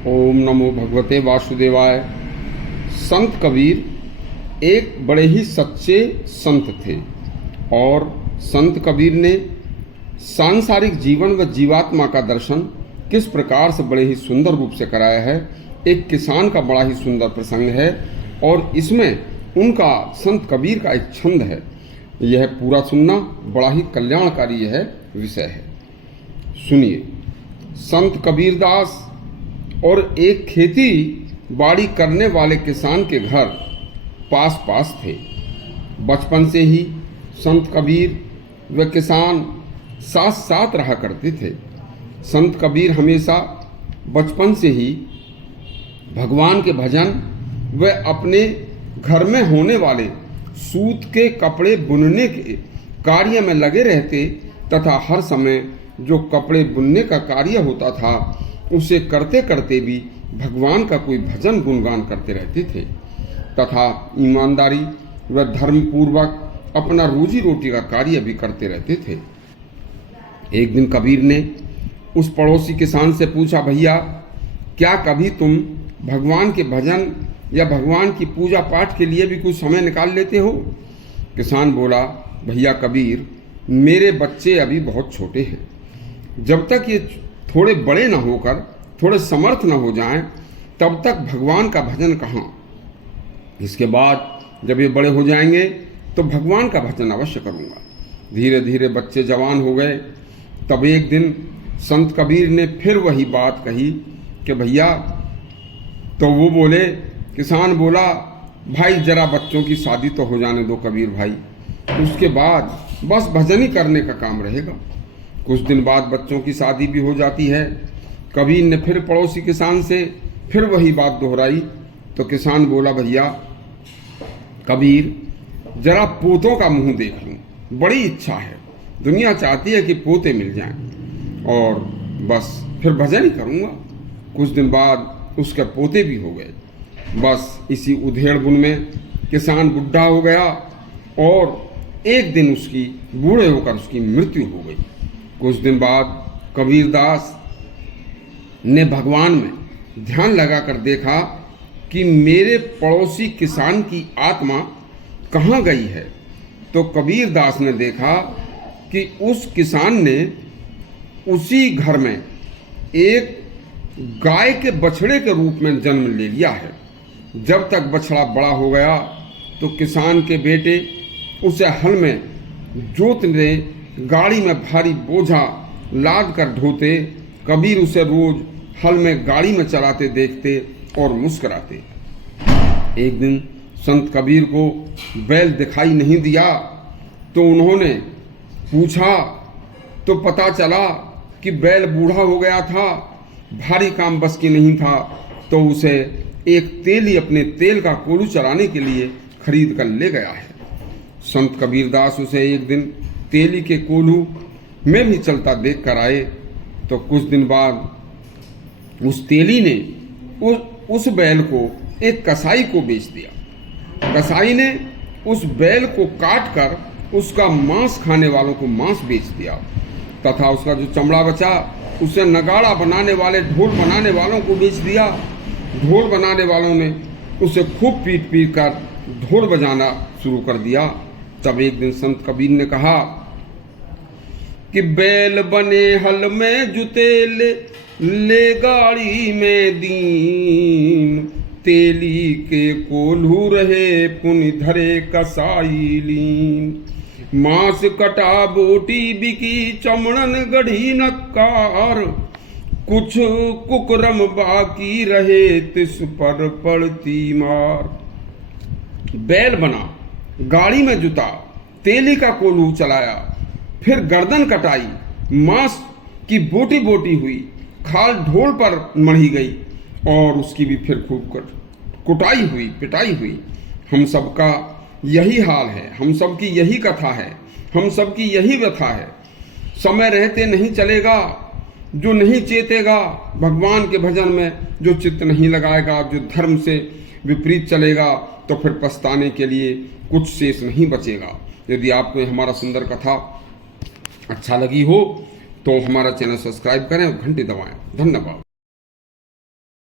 ओम नमो भगवते वासुदेवाय। संत कबीर एक बड़े ही सच्चे संत थे और संत कबीर ने सांसारिक जीवन व जीवात्मा का दर्शन किस प्रकार से बड़े ही सुंदर रूप से कराया है। एक किसान का बड़ा ही सुंदर प्रसंग है और इसमें उनका संत कबीर का एक छंद है। यह पूरा सुनना बड़ा ही कल्याणकारी यह विषय है। सुनिए। संत कबीरदास और एक खेती बाड़ी करने वाले किसान के घर पास पास थे। बचपन से ही संत कबीर व किसान साथ साथ रहा करते थे। संत कबीर हमेशा बचपन से ही भगवान के भजन व अपने घर में होने वाले सूत के कपड़े बुनने के कार्य में लगे रहते तथा हर समय जो कपड़े बुनने का कार्य होता था उसे करते करते भी भगवान का कोई भजन गुणगान करते रहते थे तथा ईमानदारी व धर्म पूर्वक अपना रोजी रोटी का कार्य भी करते रहते थे। एक दिन कबीर ने उस पड़ोसी किसान से पूछा, भैया क्या कभी तुम भगवान के भजन या भगवान की पूजा पाठ के लिए भी कुछ समय निकाल लेते हो? किसान बोला, भैया कबीर मेरे बच्चे अभी बहुत छोटे हैं, जब तक ये थोड़े बड़े न होकर थोड़े समर्थ न हो जाएं तब तक भगवान का भजन कहाँ। इसके बाद जब ये बड़े हो जाएंगे तो भगवान का भजन अवश्य करूँगा। धीरे धीरे बच्चे जवान हो गए। तब एक दिन संत कबीर ने फिर वही बात कही कि भैया, तो वो बोले, किसान बोला, भाई जरा बच्चों की शादी तो हो जाने दो कबीर भाई, उसके बाद बस भजन ही करने का काम रहेगा। कुछ दिन बाद बच्चों की शादी भी हो जाती है। कबीर ने फिर पड़ोसी किसान से फिर वही बात दोहराई तो किसान बोला, भैया कबीर जरा पोतों का मुंह देख लूं, बड़ी इच्छा है, दुनिया चाहती है कि पोते मिल जाएं और बस फिर भजन ही करूंगा। कुछ दिन बाद उसके पोते भी हो गए। बस इसी उधेड़ बुन में किसान बुढ़ा हो गया और एक दिन उसकी बूढ़े होकर उसकी मृत्यु हो गई। कुछ दिन बाद कबीरदास ने भगवान में ध्यान लगाकर देखा कि मेरे पड़ोसी किसान की आत्मा कहाँ गई है। तो कबीरदास ने देखा कि उस किसान ने उसी घर में एक गाय के बछड़े के रूप में जन्म ले लिया है। जब तक बछड़ा बड़ा हो गया तो किसान के बेटे उसे हल में जोतने गाड़ी में भारी बोझा लाद कर ढोते। कबीर उसे रोज हल में गाड़ी में चलाते देखते और मुस्कुराते। एक दिन संत कबीर को बैल दिखाई नहीं दिया तो उन्होंने पूछा तो पता चला कि बैल बूढ़ा हो गया था, भारी काम बस की नहीं था, तो उसे एक तेली अपने तेल का कोलू चलाने के लिए खरीद कर ले गया है। संत कबीरदास उसे एक दिन तेली के कोलू में भी चलता देख कर आए तो कुछ दिन बाद उस तेली ने उस बैल को एक कसाई को बेच दिया। कसाई ने उस बैल को काट कर उसका मांस खाने वालों को मांस बेच दिया तथा उसका जो चमड़ा बचा उसे नगाड़ा बनाने वाले ढोल बनाने वालों को बेच दिया। ढोल बनाने वालों ने उसे खूब पीट पीट कर ढोल बजाना शुरू कर दिया। तब एक दिन संत कबीर ने कहा कि बैल बने हल में जुते ले गाड़ी में दीन, तेली के कोल्हू रहे पुनि धरे कसाई लीन, मांस कटा बोटी बिकी चमड़न गढ़ी नक्कार, कुछ कुकरम बाकी रहे तिस पर पड़ती मार। बैल बना, गाड़ी में जुता, तेली का कोल्हू चलाया, फिर गर्दन कटाई, मांस की बोटी बोटी हुई, खाल ढोल पर मढ़ी गई और उसकी भी फिर खूब कुटाई हुई, पिटाई हुई। हम सबका यही हाल है, हम सबकी यही कथा है, हम सबकी यही व्यथा है। समय रहते नहीं चलेगा, जो नहीं चेतेगा भगवान के भजन में, जो चित्त नहीं लगाएगा, जो धर्म से विपरीत चलेगा, तो फिर पछताने के लिए कुछ शेष नहीं बचेगा। यदि आपको हमारा सुंदर कथा अच्छा लगी हो तो हमारा चैनल सब्सक्राइब करें और घंटी दबाएं। धन्यवाद।